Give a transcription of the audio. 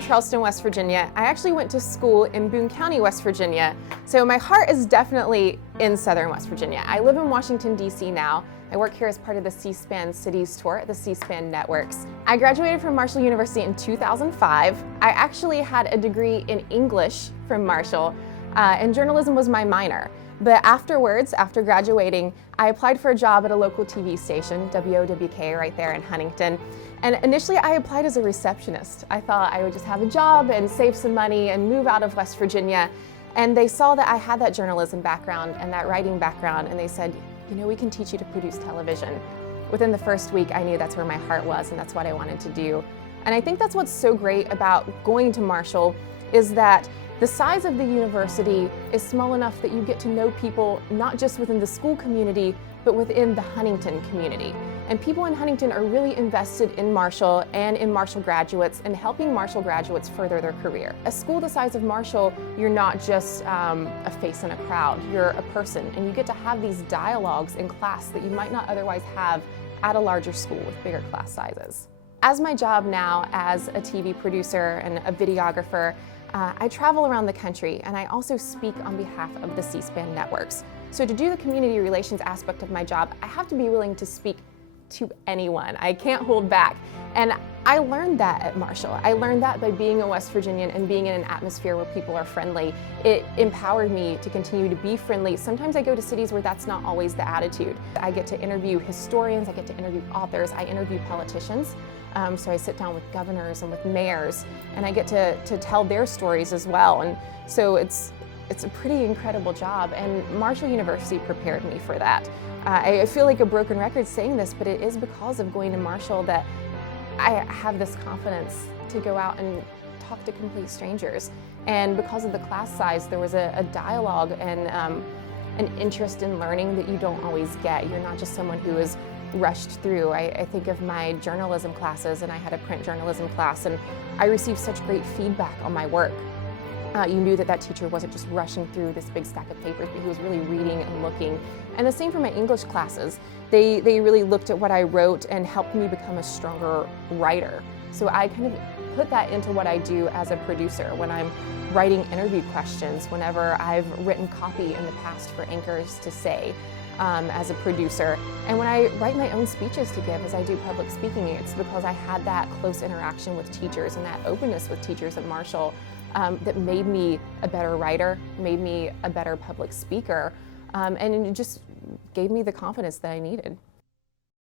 from Charleston, West Virginia. I actually went to school in Boone County, West Virginia. So my heart is definitely in Southern West Virginia. I live in Washington, D.C. now. I work here as part of the C-SPAN Cities Tour, the C-SPAN Networks. I graduated from Marshall University in 2005. I actually had a degree in English from Marshall, and journalism was my minor. But afterwards, after graduating, I applied for a job at a local TV station, WOWK, right there in Huntington. And initially I applied as a receptionist. I thought I would just have a job and save some money and move out of West Virginia. And they saw that I had that journalism background and that writing background, and they said, you know, we can teach you to produce television. Within the first week, I knew that's where my heart was and that's what I wanted to do. And I think that's what's so great about going to Marshall is that the size of the university is small enough that you get to know people not just within the school community, but within the Huntington community. And people in Huntington are really invested in Marshall and in Marshall graduates and helping Marshall graduates further their career. A school the size of Marshall, you're not just a face in a crowd, you're a person, and you get to have these dialogues in class that you might not otherwise have at a larger school with bigger class sizes. As my job now as a TV producer and a videographer, I travel around the country and I also speak on behalf of the C-SPAN networks. So to do the community relations aspect of my job, I have to be willing to speak to anyone. I can't hold back. And I learned that at Marshall. I learned that by being a West Virginian and being in an atmosphere where people are friendly. It empowered me to continue to be friendly. Sometimes I go to cities where that's not always the attitude. I get to interview historians, I get to interview authors, I interview politicians. So I sit down with governors and with mayors, and I get to tell their stories as well. And so it's a pretty incredible job, and Marshall University prepared me for that. I feel like a broken record saying this, but it is because of going to Marshall that I have this confidence to go out and talk to complete strangers. And because of the class size, there was a dialogue and an interest in learning that you don't always get. You're not just someone who is rushed through. I think of my journalism classes, and I had a print journalism class, and I received such great feedback on my work. You knew that teacher wasn't just rushing through this big stack of papers, but he was really reading and looking. And the same for my English classes. They really looked at what I wrote and helped me become a stronger writer. So I kind of put that into what I do as a producer when I'm writing interview questions, whenever I've written copy in the past for anchors to say as a producer. And when I write my own speeches to give as I do public speaking, it's because I had that close interaction with teachers and that openness with teachers at Marshall that made me a better writer, made me a better public speaker, and it just gave me the confidence that I needed.